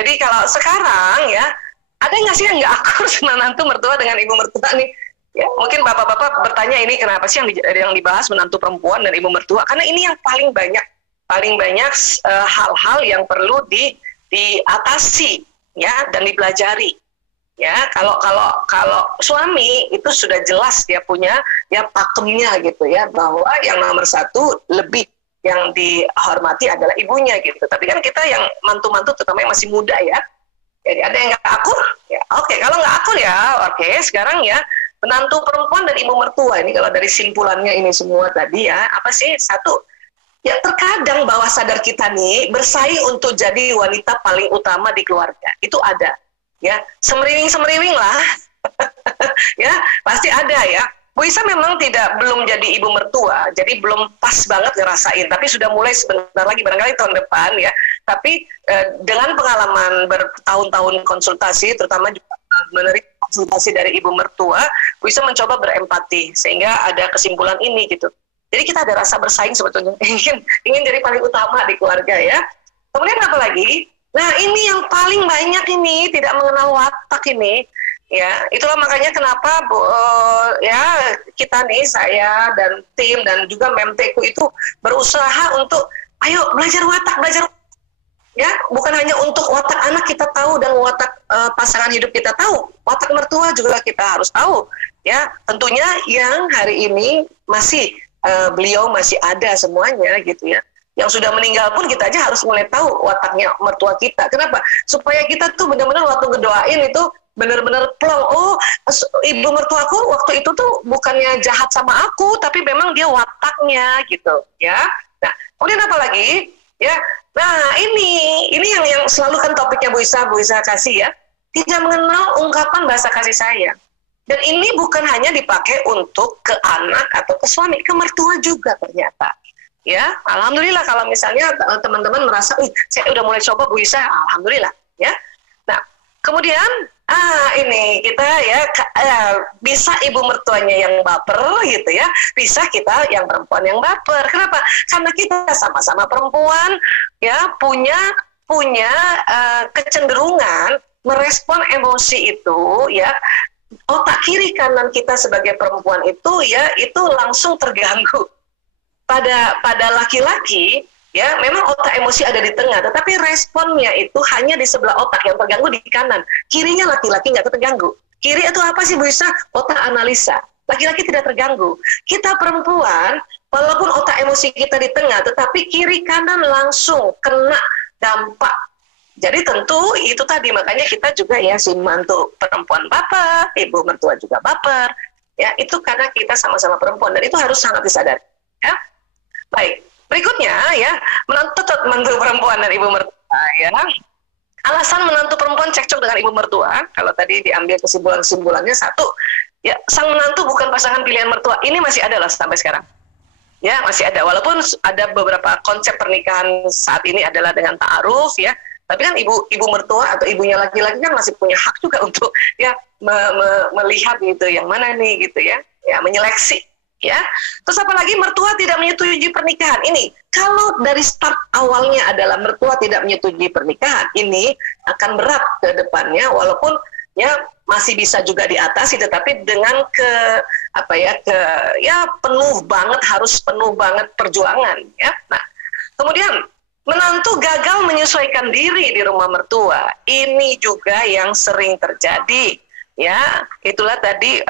Jadi kalau sekarang ya, ada nggak sih yang nggak akur menantu mertua dengan ibu mertua nih? Ya, mungkin bapak-bapak bertanya ini kenapa sih yang dibahas menantu perempuan dan ibu mertua? Karena ini yang paling banyak hal-hal yang perlu diatasi ya dan dipelajari. Ya, kalau suami itu sudah jelas dia punya ya pakemnya gitu ya, bahwa yang nomor satu lebih yang dihormati adalah ibunya gitu. Tapi kan kita yang mantu-mantu terutama yang masih muda ya, jadi ada yang nggak akur, ya oke. Kalau nggak akur ya oke. Sekarang ya menantu perempuan dan ibu mertua ini kalau dari simpulannya ini semua tadi ya, apa sih? Satu, ya terkadang bawah sadar kita nih bersaing untuk jadi wanita paling utama di keluarga. Itu ada, ya semeriwing lah, ya pasti ada ya. Bu Isa memang belum jadi ibu mertua, jadi belum pas banget ngerasain, tapi sudah mulai sebentar lagi barangkali tahun depan ya. Tapi dengan pengalaman bertahun-tahun konsultasi, terutama juga menerima konsultasi dari ibu mertua, Bu Isa mencoba berempati sehingga ada kesimpulan ini gitu. Jadi kita ada rasa bersaing sebetulnya, ingin jadi paling utama di keluarga ya. Kemudian apa lagi? Nah ini yang paling banyak ini tidak mengenal watak ini. Ya, itulah makanya kenapa ya kita nih, saya dan tim dan juga Memteku itu berusaha untuk ayo belajar watak ya, bukan hanya untuk watak anak kita tahu dan watak pasangan hidup kita tahu, watak mertua juga kita harus tahu ya. Tentunya yang hari ini masih beliau masih ada semuanya gitu ya. Yang sudah meninggal pun kita aja harus mulai tahu wataknya mertua kita. Kenapa? Supaya kita tuh benar-benar waktu ngedoain itu benar-benar plong, oh ibu mertuaku waktu itu tuh bukannya jahat sama aku, tapi memang dia wataknya gitu ya. Nah kemudian apa lagi ya, nah ini yang selalu kan topiknya Bu Isa kasih ya, tidak mengenal ungkapan bahasa kasih sayang. Dan ini bukan hanya dipakai untuk ke anak atau ke suami, ke mertua juga ternyata ya. Alhamdulillah kalau misalnya teman-teman merasa saya udah mulai coba Bu Isa, alhamdulillah ya. Nah kemudian ini kita ya bisa ibu mertuanya yang baper gitu ya, bisa kita yang perempuan yang baper. Kenapa? Karena kita sama-sama perempuan ya, punya kecenderungan merespon emosi itu ya. Otak kiri kanan kita sebagai perempuan itu ya, itu langsung terganggu. Pada laki-laki ya, memang otak emosi ada di tengah, tetapi responnya itu hanya di sebelah otak, yang terganggu di kanan. Kirinya laki-laki nggak terganggu. Kiri itu apa sih Bu Isa? Otak analisa. Laki-laki tidak terganggu. Kita perempuan, walaupun otak emosi kita di tengah, tetapi kiri kanan langsung kena dampak. Jadi tentu itu tadi, makanya kita juga ya si mantu perempuan baper, ibu mertua juga baper. Ya, itu karena kita sama-sama perempuan, dan itu harus sangat disadari. Ya. Baik. Berikutnya ya, menantu perempuan dan ibu mertua ya. Alasan menantu perempuan cekcok dengan ibu mertua, kalau tadi diambil kesimpulannya satu, ya sang menantu bukan pasangan pilihan mertua. Ini masih ada lah sampai sekarang. Ya, masih ada, walaupun ada beberapa konsep pernikahan saat ini adalah dengan ta'aruf ya. Tapi kan ibu mertua atau ibunya laki-laki kan masih punya hak juga untuk ya melihat gitu yang mana nih gitu ya. Ya, menyeleksi. Ya, terus apalagi mertua tidak menyetujui pernikahan. Ini kalau dari start awalnya adalah mertua tidak menyetujui pernikahan, ini akan berat ke depannya, walaupun ya masih bisa juga diatasi, tetapi dengan harus penuh banget perjuangan ya. Nah kemudian menantu gagal menyesuaikan diri di rumah mertua, ini juga yang sering terjadi ya. Itulah tadi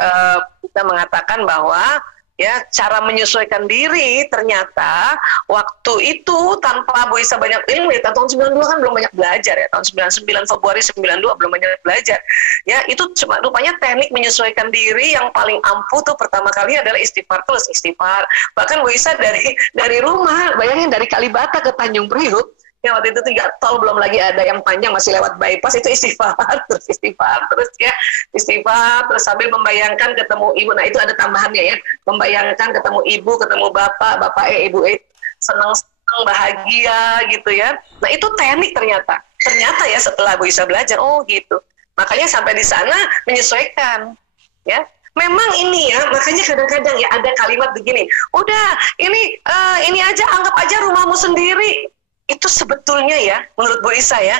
kita mengatakan bahwa ya, cara menyesuaikan diri ternyata waktu itu tanpa Bu Isa banyak ilmu ya, tahun 92 kan belum banyak belajar ya, tahun 99 Februari 92 belum banyak belajar ya, itu cuma rupanya teknik menyesuaikan diri yang paling ampuh tuh pertama kali adalah istighfar, terus istighfar. Bahkan Bu Isa dari rumah, bayangin dari Kalibata ke Tanjung Priuk ya, waktu itu 3 tol belum lagi ada yang panjang, masih lewat bypass, itu istighfar terus ya, istighfar terus sambil membayangkan ketemu ibu. Nah itu ada tambahannya ya, membayangkan ketemu ibu, ketemu bapak ibu senang bahagia gitu ya. Nah itu teknik ternyata ya, setelah Bu Isa belajar, oh gitu, makanya sampai di sana menyesuaikan ya. Memang ini ya, makanya kadang-kadang ya ada kalimat begini, udah ini aja, anggap aja rumahmu sendiri. Itu sebetulnya ya, menurut Bu Isa ya,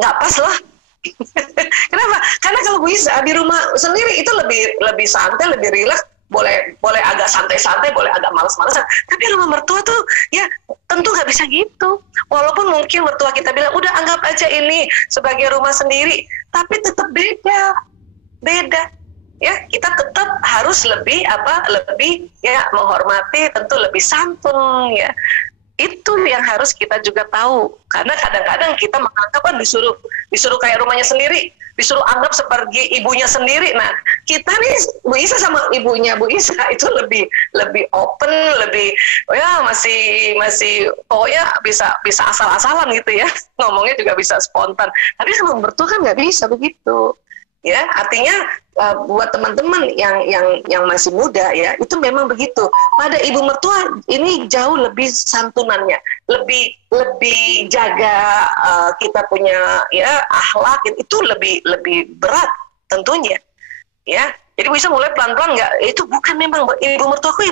nggak pas lah. Kenapa? Karena kalau bisa di rumah sendiri itu lebih santai, lebih rileks, boleh agak santai-santai, boleh agak malas-malasan. Tapi rumah mertua tuh ya tentu nggak bisa gitu. Walaupun mungkin mertua kita bilang udah anggap aja ini sebagai rumah sendiri, tapi tetap beda. Ya, kita tetap harus lebih ya menghormati, tentu lebih santun ya. Itu yang harus kita juga tahu, karena kadang-kadang kita menganggap kan disuruh kayak rumahnya sendiri, disuruh anggap seperti ibunya sendiri. Nah, kita nih Bu Isa sama ibunya Bu Isa itu lebih open, lebih masih pokoknya bisa asal-asalan gitu ya, ngomongnya juga bisa spontan. Tapi sama mertua kan nggak bisa begitu. Ya, artinya buat teman-teman yang masih muda ya, itu memang begitu. Pada ibu mertua ini jauh lebih santunannya, lebih jaga kita punya ya akhlak, itu lebih berat tentunya. Ya, jadi bisa mulai pelan-pelan, nggak, itu bukan memang ibu mertuaku,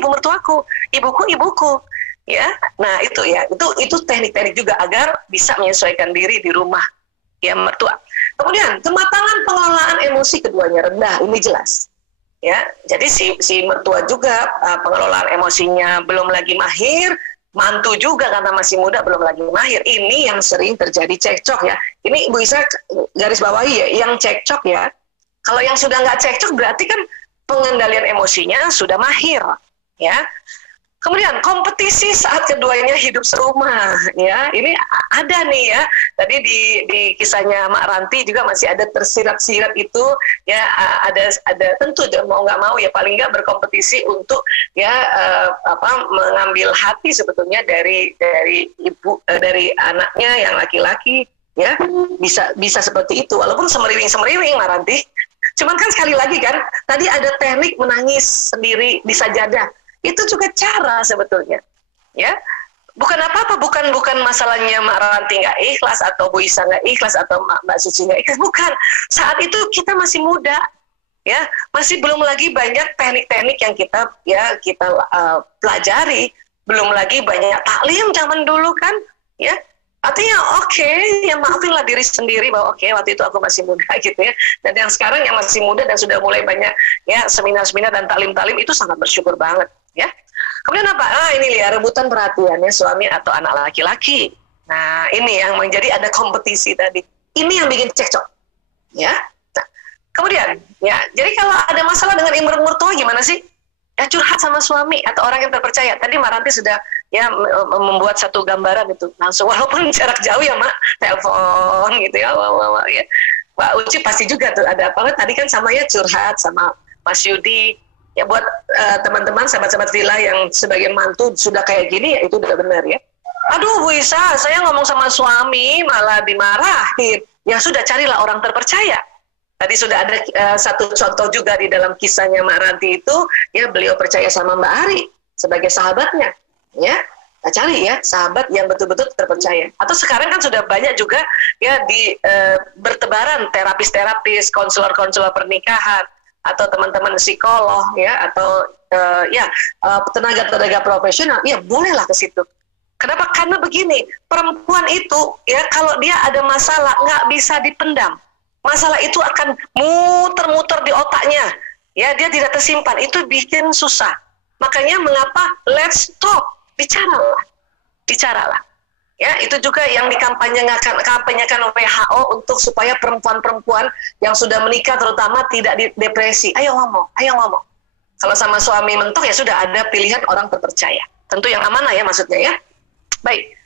ibuku. Ya, nah itu ya, itu teknik-teknik juga agar bisa menyesuaikan diri di rumah ya mertua. Kemudian kematangan pengelolaan emosi keduanya rendah, ini jelas. Ya, jadi si mertua juga pengelolaan emosinya belum lagi mahir, mantu juga karena masih muda belum lagi mahir. Ini yang sering terjadi cekcok ya. Ini Ibu Isa garis bawahi ya, yang cekcok ya. Kalau yang sudah nggak cekcok berarti kan pengendalian emosinya sudah mahir, ya. Kemudian kompetisi saat keduanya hidup serumah, ya. Ini ada nih ya. Tadi di kisahnya Mak Ranti juga masih ada tersirat-sirat itu, ya. Ada tentu mau nggak mau ya paling nggak berkompetisi untuk ya mengambil hati sebetulnya dari ibu dari anaknya yang laki-laki, ya. Bisa seperti itu. Walaupun semeriwing Mak Ranti. Cuman kan sekali lagi kan, tadi ada teknik menangis sendiri di sajadah. Itu juga cara sebetulnya, ya. Bukan apa-apa, bukan masalahnya Mak Ranti nggak ikhlas atau Bu Isa nggak ikhlas atau Mbak Suci nggak ikhlas, bukan. Saat itu kita masih muda, ya, masih belum lagi banyak teknik-teknik yang kita pelajari, belum lagi banyak taklim zaman dulu kan, ya. Artinya ya maafinlah diri sendiri bahwa waktu itu aku masih muda gitu ya. Dan yang sekarang yang masih muda dan sudah mulai banyak ya seminar-seminar dan taklim-taklim itu sangat bersyukur banget ya. Kemudian apa? Ini lihat rebutan perhatiannya suami atau anak laki-laki. Nah, ini yang menjadi ada kompetisi tadi. Ini yang bikin cekcok. Ya. Nah, kemudian ya, jadi kalau ada masalah dengan ibu mertua gimana sih? Ya curhat sama suami atau orang yang terpercaya. Tadi Mak Ranti sudah ya membuat satu gambaran itu langsung, walaupun jarak jauh ya Mak, telepon gitu ya, ya. Pak Uci pasti juga tuh ada apa tadi kan sama ya curhat sama Mas Yudi ya. Buat teman-teman sahabat-sahabat Villa yang sebagian mantu sudah kayak gini ya, itu udah benar ya. Aduh Bu Isa, saya ngomong sama suami malah dimarahin. Ya sudah, carilah orang terpercaya. Tadi sudah ada satu contoh juga di dalam kisahnya Mak Ranti itu, ya beliau percaya sama Mbak Ari sebagai sahabatnya, ya. Nah, cari ya sahabat yang betul-betul terpercaya. Atau sekarang kan sudah banyak juga ya di bertebaran terapis-terapis, konselor-konselor pernikahan, atau teman-teman psikolog ya, atau tenaga-tenaga profesional, ya bolehlah ke situ. Kenapa? Karena begini, perempuan itu ya kalau dia ada masalah nggak bisa dipendam. Masalah itu akan muter-muter di otaknya, ya, dia tidak tersimpan, itu bikin susah. Makanya mengapa let's talk, bicaralah. Ya, itu juga yang dikampanyekan WHO untuk supaya perempuan-perempuan yang sudah menikah terutama tidak depresi. Ayo ngomong. Kalau sama suami mentok ya sudah ada pilihan orang terpercaya. Tentu yang amanah ya maksudnya ya. Baik.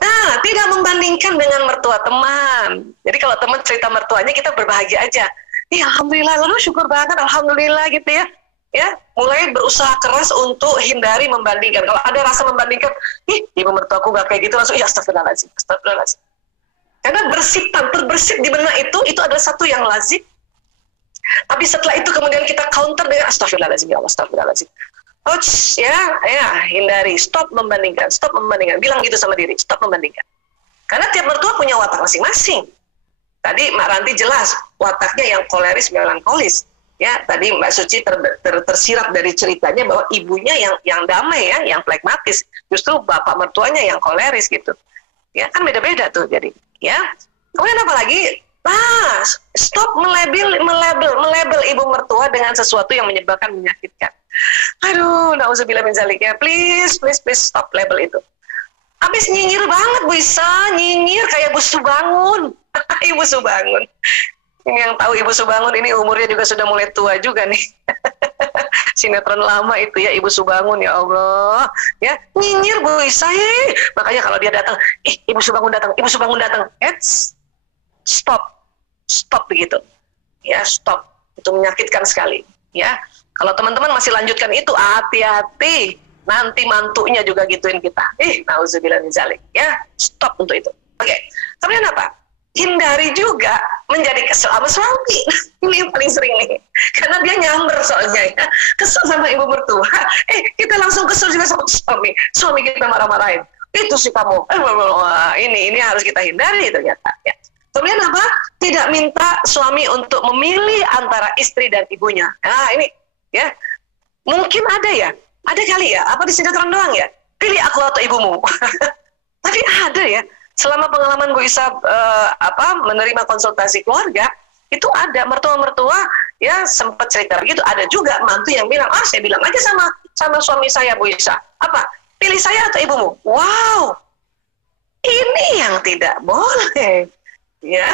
Nah, tidak membandingkan dengan mertua teman. Jadi kalau teman cerita mertuanya, kita berbahagia aja. Alhamdulillah, lalu syukur banget, alhamdulillah gitu ya. Ya, mulai berusaha keras untuk hindari membandingkan. Kalau ada rasa membandingkan, ibu mertuaku gak kayak gitu, langsung astagfirullahaladzim. Karena terbersit di benak itu adalah satu yang lazim. Tapi setelah itu kemudian kita counter dengan astagfirullahaladzim, ya Allah, astagfirullahaladzim. Hindari, stop membandingkan, bilang gitu sama diri, stop membandingkan. Karena tiap mertua punya watak masing-masing. Tadi Mak Ranti jelas wataknya yang koleris, melankolis. Ya, tadi Mbak Suci tersirat dari ceritanya bahwa ibunya yang damai ya, yang pragmatis. Justru bapak mertuanya yang koleris gitu. Ya, kan beda-beda tuh jadi. Ya, Kemudian apa lagi? Nah, stop melabel ibu mertua dengan sesuatu yang menyebabkan menyakitkan. Aduh, nauzubillah min zalik ya. Please stop label itu. Habis nyinyir banget Bu Isa, nyinyir kayak Bu Subangun. Ibu Subangun. Ini yang tahu Ibu Subangun ini umurnya juga sudah mulai tua juga nih. Sinetron lama itu ya, Ibu Subangun, ya Allah. Ya, nyinyir Bu Isa. Makanya kalau dia datang, Ibu Subangun datang, Ibu Subangun datang. Stop begitu. Ya, stop. Itu menyakitkan sekali, ya. Kalau teman-teman masih lanjutkan itu, hati-hati. Nanti mantunya juga gituin kita. Nauzubillah min zalik. Ya, stop untuk itu. Oke. Kemudian apa? Hindari juga menjadi kesel sama suami. Ini yang paling sering nih. Karena dia nyamber soalnya ya. Kesel sama ibu mertua. Kita langsung kesel juga sama suami. Suami kita marah-marahin. Itu sih kamu. Ini harus kita hindari ternyata. Ya. Kemudian apa? Tidak minta suami untuk memilih antara istri dan ibunya. Nah ini ya. Mungkin ada ya. Ada kali ya, apa di sinetron doang ya? Pilih aku atau ibumu. Tapi ada ya, selama pengalaman Bu Isa menerima konsultasi keluarga, itu ada mertua-mertua ya sempat cerita begitu. Ada juga mantu yang bilang, saya bilang aja sama suami saya Bu Isa, apa? Pilih saya atau ibumu? Wow, ini yang tidak boleh, ya.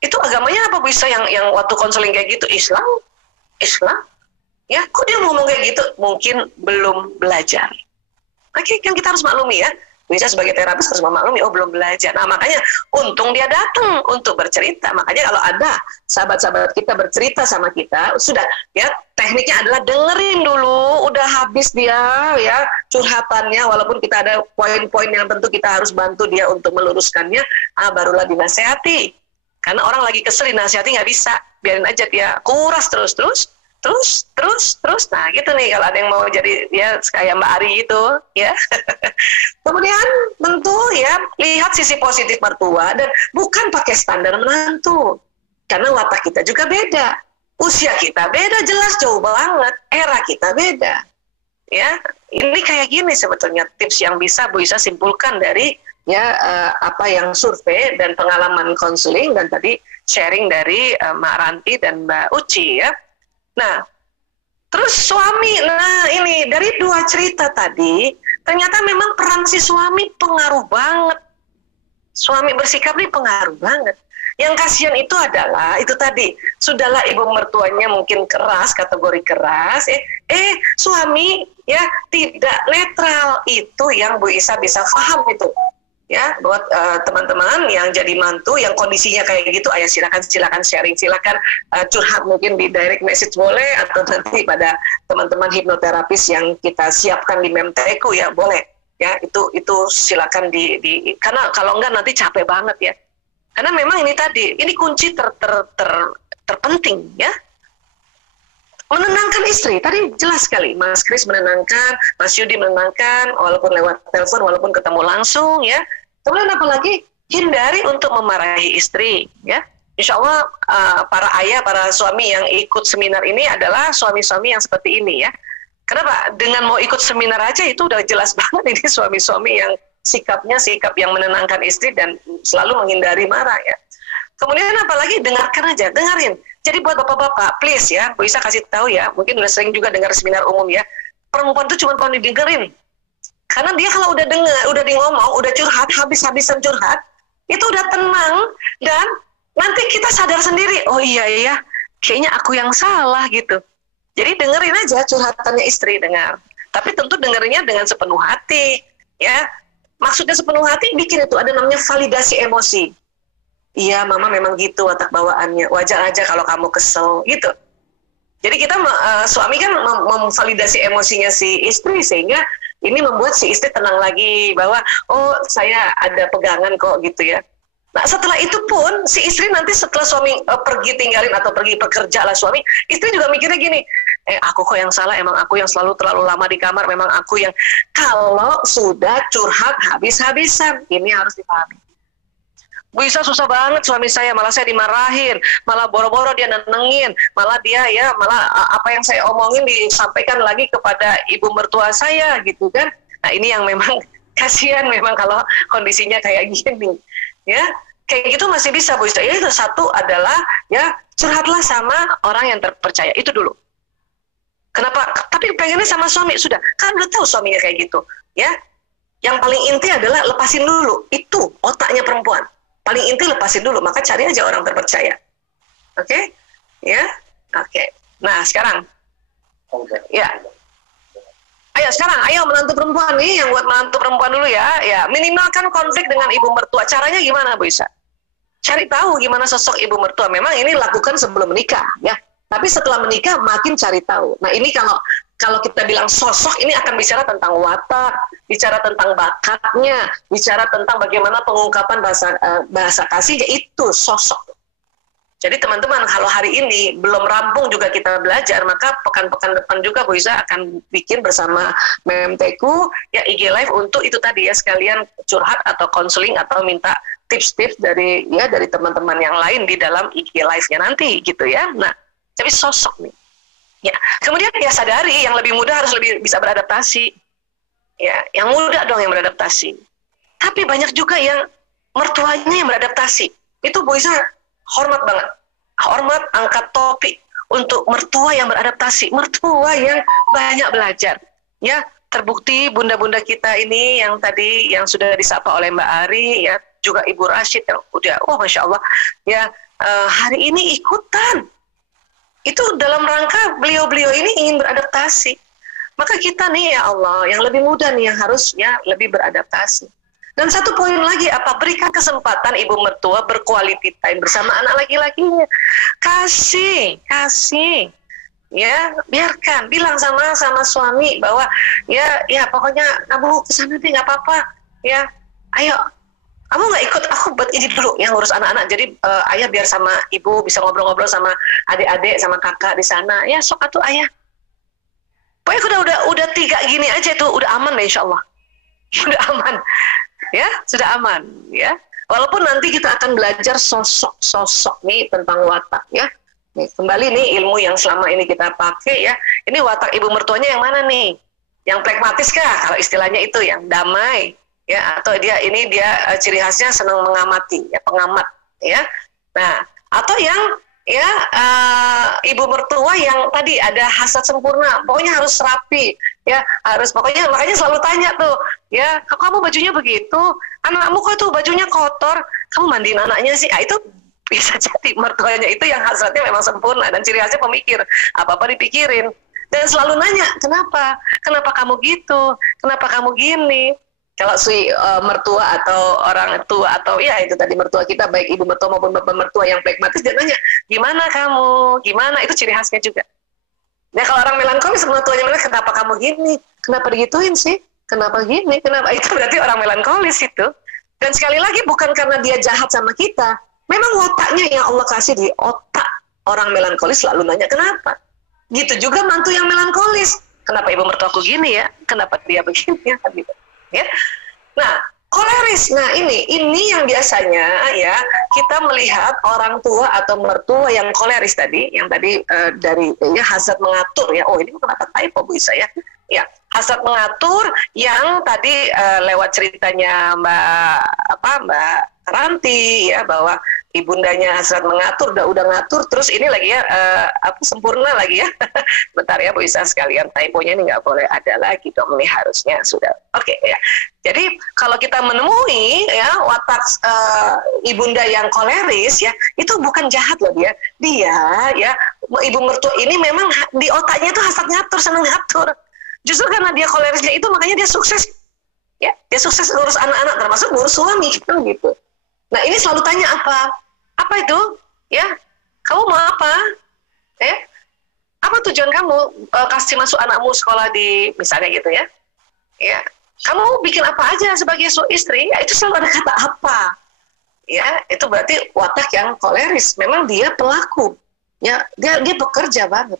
Itu agamanya apa Bu Isa yang waktu konseling kayak gitu? Islam? Ya, kok dia ngomong kayak gitu? Mungkin belum belajar. Oke, kan kita harus maklumi ya. Bisa sebagai terapis harus memaklumi, belum belajar. Nah, makanya untung dia datang untuk bercerita. Makanya kalau ada sahabat-sahabat kita bercerita sama kita, sudah ya, tekniknya adalah dengerin dulu, udah habis dia ya curhatannya, walaupun kita ada poin-poin yang tentu kita harus bantu dia untuk meluruskannya, barulah dinasehati. Karena orang lagi kesel dinasehati nggak bisa, biarin aja dia kuras terus. Nah gitu nih kalau ada yang mau jadi ya kayak Mbak Ari itu ya. Kemudian tentu ya lihat sisi positif mertua dan bukan pakai standar menantu, karena watak kita juga beda, usia kita beda, jelas jauh banget, era kita beda ya. Ini kayak gini sebetulnya tips yang bisa Bu Isa simpulkan dari ya apa yang survei dan pengalaman konseling dan tadi sharing dari Mbak Ranti dan Mbak Uci ya. Nah, terus suami, nah ini dari dua cerita tadi, ternyata memang peran si suami pengaruh banget. Suami bersikap ini pengaruh banget. Yang kasihan itu adalah, itu tadi, sudahlah ibu mertuanya mungkin keras, kategori keras, suami ya tidak netral, itu yang Bu Isa bisa paham itu. Ya, buat teman-teman yang jadi mantu, yang kondisinya kayak gitu, silakan sharing, silakan curhat mungkin di direct message boleh, atau nanti pada teman-teman hipnoterapis yang kita siapkan di Memteku ya boleh, ya itu silakan karena kalau enggak nanti capek banget ya, karena memang ini tadi, ini kunci terpenting ya. Menenangkan istri, tadi jelas sekali, Mas Kris menenangkan, Mas Yudi menenangkan, walaupun lewat telepon, walaupun ketemu langsung ya. Kemudian apalagi hindari untuk memarahi istri ya. Insya Allah para ayah, para suami yang ikut seminar ini adalah suami-suami yang seperti ini ya. Kenapa? Dengan mau ikut seminar aja itu udah jelas banget ini suami-suami yang sikapnya sikap yang menenangkan istri dan selalu menghindari marah ya. Kemudian apalagi dengerin. Jadi buat bapak-bapak, please ya, Bu Isa kasih tahu ya, mungkin udah sering juga dengar seminar umum ya, perempuan itu cuma kalau didengerin. Karena dia kalau udah dengar, udah ngomong, udah curhat, habis-habisan curhat, itu udah tenang, dan nanti kita sadar sendiri, oh iya, kayaknya aku yang salah gitu. Jadi dengerin aja curhatannya istri, dengar. Tapi tentu dengerinnya dengan sepenuh hati, ya. Maksudnya sepenuh hati, bikin itu, ada namanya validasi emosi. Iya, mama memang gitu watak bawaannya, wajar aja kalau kamu kesel, gitu. Jadi kita, suami kan memvalidasi emosinya si istri, sehingga ini membuat si istri tenang lagi bahwa oh saya ada pegangan kok gitu ya. Nah setelah itu pun si istri nanti setelah suami pergi tinggalin atau pergi bekerja lah suami, istri juga mikirnya gini, aku kok yang salah, emang aku yang selalu terlalu lama di kamar, memang aku yang, kalau sudah curhat habis-habisan, ini harus dipahami. Bu Isa susah banget suami saya, malah saya dimarahin, malah boro-boro dia nenengin, malah dia ya, malah apa yang saya omongin disampaikan lagi kepada ibu mertua saya gitu kan. Nah ini yang memang kasihan memang kalau kondisinya kayak gini ya. kayak gitu masih bisa Bu Isa. Itu satu adalah ya curhatlah sama orang yang terpercaya itu dulu. Kenapa? Tapi pengennya sama suami sudah, kan udah tahu suaminya kayak gitu, ya. Yang paling inti adalah lepasin dulu. Itu otaknya perempuan. Paling inti lepasin dulu. Maka cari aja orang terpercaya. Oke? Ya? Oke. Nah sekarang, ya. Ayo sekarang, ayo menantu perempuan nih, yang buat menantu perempuan dulu ya. Ya, minimalkan konflik dengan ibu mertua. Caranya gimana Bu Isa? Cari tahu gimana sosok ibu mertua. Memang ini lakukan sebelum menikah, ya. Tapi setelah menikah makin cari tahu. Nah ini kalau kita bilang sosok, ini akan bicara tentang watak, bicara tentang bakatnya, bicara tentang bagaimana pengungkapan bahasa kasihnya, itu sosok. Jadi teman-teman, kalau hari ini belum rampung juga kita belajar, maka pekan-pekan depan juga Bu Isa akan bikin bersama MMTku ya IG Live untuk itu tadi ya, sekalian curhat atau konseling atau minta tips-tips dari teman-teman yang lain di dalam IG Live-nya nanti gitu ya. Nah, tapi sosok nih. Ya, kemudian ya sadari yang lebih muda harus lebih bisa beradaptasi. Ya, yang muda dong yang beradaptasi. Tapi banyak juga yang mertuanya yang beradaptasi. Itu Bu Isa hormat banget. Hormat, angkat topi untuk mertua yang beradaptasi, mertua yang banyak belajar. Ya, terbukti bunda-bunda kita ini yang tadi yang sudah disapa oleh Mbak Ari ya, juga Ibu Rashid yang udah Masya Allah ya, hari ini ikutan. Itu dalam rangka beliau-beliau ini ingin beradaptasi. Maka kita nih ya Allah, yang lebih muda nih yang harusnya lebih beradaptasi. Dan satu poin lagi apa? Berikan kesempatan ibu mertua berquality time bersama anak laki-lakinya. Kasih. Ya, biarkan. Bilang sama suami bahwa ya pokoknya kamu kesana deh nggak apa-apa. Ya, ayo. Kamu nggak ikut, aku buat ini dulu yang ngurus anak-anak. Jadi ayah biar sama ibu bisa ngobrol-ngobrol sama adik-adik, sama kakak di sana. Ya sok atuh ayah. Pokoknya udah 3 gini aja tuh udah aman deh insya Allah. Udah aman. Ya, sudah aman ya. Walaupun nanti kita akan belajar sosok nih tentang watak ya. Nih, kembali nih ilmu yang selama ini kita pakai ya. Ini watak ibu mertuanya yang mana nih? Yang pragmatis kah? Kalau istilahnya itu yang damai. Ya, atau dia ciri khasnya senang mengamati ya, pengamat ya. Nah, atau yang ibu mertua yang tadi ada hasrat sempurna, pokoknya harus rapi ya, harus pokoknya, makanya selalu tanya tuh ya, kamu bajunya begitu, anakmu kok tuh bajunya kotor, kamu mandiin anaknya sih. Itu bisa jadi mertuanya itu yang hasratnya memang sempurna dan ciri khasnya pemikir, apa-apa dipikirin dan selalu nanya kenapa kamu gitu, kenapa kamu gini. Kalau si mertua atau orang tua atau ya itu tadi mertua kita, baik ibu mertua maupun bapak mertua yang pragmatis, dia nanya gimana kamu, gimana, itu ciri khasnya juga. Nah kalau orang melankolis, mertuanya bilang kenapa kamu gini, kenapa digituin sih, kenapa gini, kenapa, itu berarti orang melankolis itu. Dan sekali lagi bukan karena dia jahat sama kita, memang wataknya yang Allah kasih di otak orang melankolis selalu nanya kenapa. Gitu juga mantu yang melankolis, kenapa ibu mertuaku gini ya, kenapa dia begini ya, gitu. Ya. Nah, koleris. Nah, ini yang biasanya ya kita melihat orang tua atau mertua yang koleris tadi, yang tadi dari ya hasrat mengatur ya. Oh, ini kenapa typo Bu Isa ya? Ya, hasrat mengatur yang tadi lewat ceritanya Mbak Ranti ya, bahwa ibundanya hasrat mengatur, udah ngatur, terus ini lagi ya sempurna lagi ya. Bentar ya Bu Isa, sekalian typonya ini nggak boleh ada lagi dong, ini harusnya sudah oke ya. Jadi kalau kita menemui ya watak ibunda yang koleris ya, itu bukan jahat loh dia ya ibu mertua ini memang di otaknya itu hasrat ngatur, senang ngatur. Justru karena dia kolerisnya itu makanya dia sukses ya, dia sukses ngurus anak-anak termasuk ngurus suami gitu. Nah ini selalu tanya apa itu ya, kamu mau apa apa tujuan kamu kasih masuk anakmu sekolah di misalnya gitu ya, kamu bikin apa aja sebagai istri ya, itu selalu ada kata apa ya, itu berarti watak yang koleris, memang dia pelaku ya, dia bekerja banget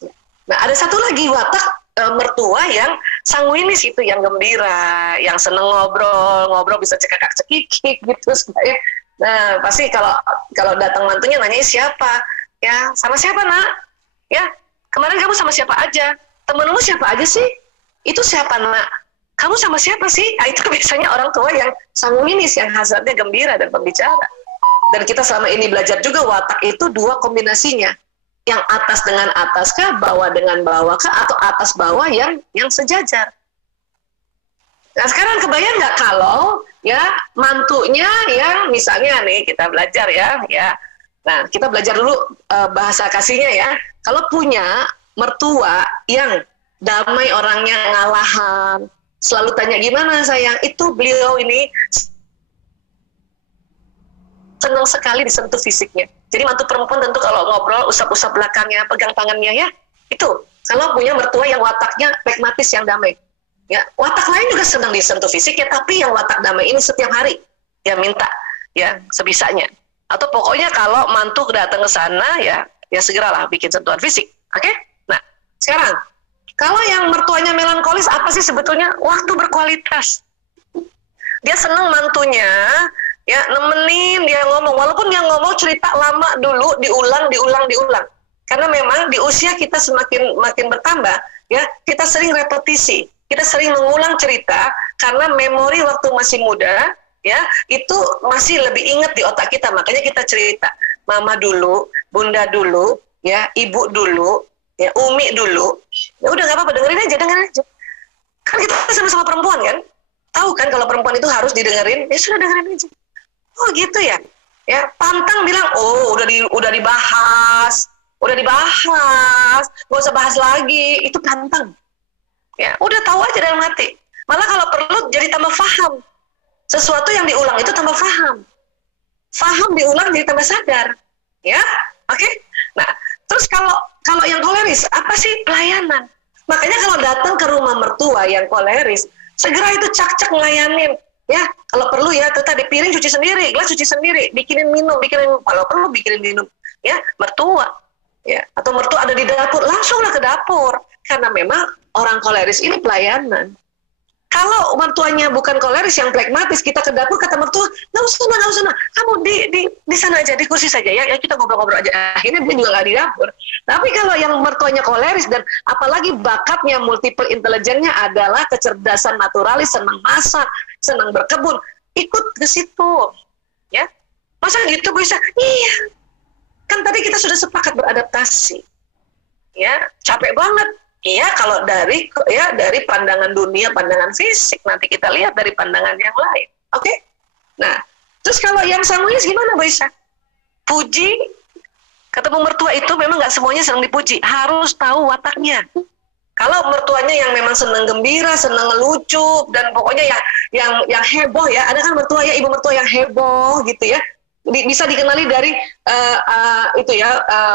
ya. Nah ada satu lagi watak mertua yang sanguinis, itu yang gembira, yang seneng ngobrol bisa cekakak-cekikik gitu sebenarnya. Nah pasti kalau datang mantunya nanya siapa ya, sama siapa nak ya, kemarin kamu sama siapa aja, temenmu siapa aja sih, itu siapa nak kamu sama siapa sih? Nah, itu biasanya orang tua yang sanguinis, yang hasratnya gembira dan pembicara. Dan kita selama ini belajar juga watak itu dua kombinasinya. Yang atas dengan atas kah, bawah dengan bawah kah, atau atas bawah yang sejajar. Nah sekarang kebayang nggak kalau ya mantunya yang misalnya nih kita belajar ya. Nah kita belajar dulu bahasa kasihnya ya. Kalau punya mertua yang damai orangnya, ngalahan, selalu tanya gimana sayang, itu beliau ini senang sekali disentuh fisiknya. Jadi mantu perempuan tentu kalau ngobrol usap-usap belakangnya, pegang tangannya ya. Itu kalau punya mertua yang wataknya pragmatis, yang damai. Ya, watak lain juga senang disentuh fisiknya, tapi yang watak damai ini setiap hari ya minta ya sebisanya. Atau pokoknya kalau mantu datang ke sana ya segeralah bikin sentuhan fisik. Oke? Nah, sekarang kalau yang mertuanya melankolis, apa sih sebetulnya? Waktu berkualitas. Dia senang mantunya ya nemenin dia ngomong, walaupun dia ngomong cerita lama dulu, diulang. Karena memang di usia kita makin bertambah, ya kita sering repetisi, kita sering mengulang cerita karena memori waktu masih muda, ya itu masih lebih ingat di otak kita, makanya kita cerita, mama dulu, bunda dulu, ya ibu dulu, ya umi dulu, ya udah nggak apa-apa, dengerin aja. Kan kita sama-sama perempuan kan, tahu kan kalau perempuan itu harus didengerin, ya sudah dengerin aja. Oh gitu ya. Ya, pantang bilang, "Oh, udah dibahas. Gak usah bahas lagi." Itu pantang. Ya, udah tahu aja dalam hati. Malah kalau perlu jadi tambah paham. Sesuatu yang diulang itu tambah paham. Paham diulang jadi tambah sadar. Ya. Oke? Nah, terus kalau yang koleris, apa sih? Pelayanan. Makanya kalau datang ke rumah mertua yang koleris, segera itu cak-cak ngelayanin. Ya, kalau perlu ya, itu tadi piring cuci sendiri, gelas cuci sendiri, bikinin minum, kalau perlu bikinin minum. Ya, mertua. Ya, atau mertua ada di dapur, langsunglah ke dapur. Karena memang orang koleris ini pelayanan. Kalau mertuanya bukan koleris yang pragmatis, kita ke dapur kata mertua, nggak usah, kamu di sana aja, di kursi saja ya kita ngobrol-ngobrol aja. Akhirnya dia juga nggak di dapur. Tapi kalau yang mertuanya koleris dan apalagi bakatnya multiple intelligence-nya adalah kecerdasan naturalis, senang masak, senang berkebun, ikut ke situ. Ya, masa gitu bisa? Iya, kan tadi kita sudah sepakat beradaptasi. Ya, capek banget. Iya, kalau dari pandangan dunia, pandangan fisik, nanti kita lihat dari pandangan yang lain. Oke? Nah, terus kalau yang sanguinis gimana, Bu Isa? Puji, ketemu mertua itu memang nggak semuanya senang dipuji, harus tahu wataknya. Kalau mertuanya yang memang senang gembira, senang ngelucu, dan pokoknya yang heboh ya, ada kan mertua ya, ibu mertua yang heboh gitu ya, bisa dikenali dari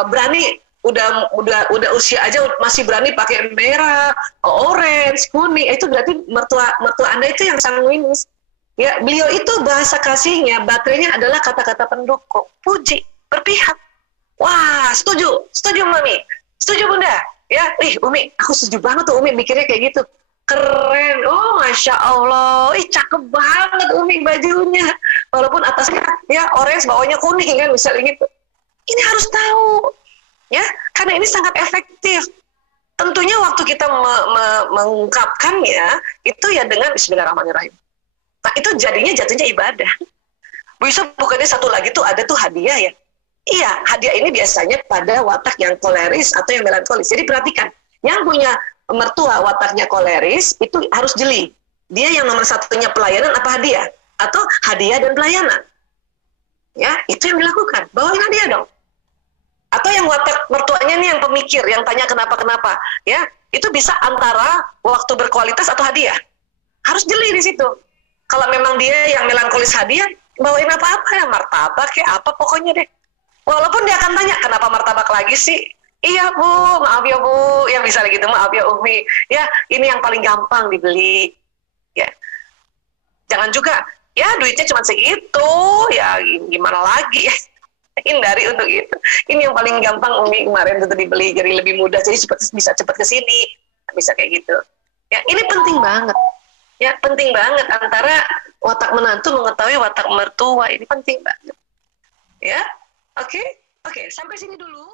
berani. Udah usia aja masih berani pakai merah, orange, kuning, itu berarti mertua Anda itu yang sanguinis. Ya, beliau itu bahasa kasihnya, baterainya adalah kata-kata pendukung, puji, berpihak. Wah, setuju Mami, setuju Bunda. Ya, Umi, aku setuju banget tuh Umi mikirnya kayak gitu. Keren, oh Masya Allah, cakep banget Umi bajunya. Walaupun atasnya ya orange, bawahnya kuning kan, misalnya gitu. Ini harus tahu. Ya, karena ini sangat efektif. Tentunya waktu kita mengungkapkannya itu ya dengan Bismillahirrahmanirrahim. Nah, itu jatuhnya ibadah. Bu Yusuf, bukannya satu lagi tuh ada tuh hadiah ya? Iya, hadiah ini biasanya pada watak yang koleris atau yang melankolis. Jadi perhatikan, yang punya mertua wataknya koleris itu harus jeli. Dia yang nomor satunya pelayanan apa hadiah? Atau hadiah dan pelayanan. Ya, itu yang dilakukan. Bawain hadiah dong. Atau yang watak mertuanya nih yang pemikir, yang tanya kenapa, ya itu bisa antara waktu berkualitas atau hadiah. Harus jeli di situ. Kalau memang dia yang melankolis hadiah, bawain apa-apa ya, martabak kayak apa pokoknya deh. Walaupun dia akan tanya kenapa martabak lagi sih? Iya Bu, maaf ya Bu, ya misalnya gitu, maaf ya Umi, ya ini yang paling gampang dibeli. Ya, jangan juga, ya duitnya cuma segitu, ya gimana lagi ya. Hindari untuk itu. Ini yang paling gampang Umi kemarin itu dibeli, jadi lebih mudah, jadi bisa cepat ke sini, bisa kayak gitu. Ya, ini penting banget. Ya, penting banget antara watak menantu mengetahui watak mertua, ini penting banget. Ya, oke, sampai sini dulu.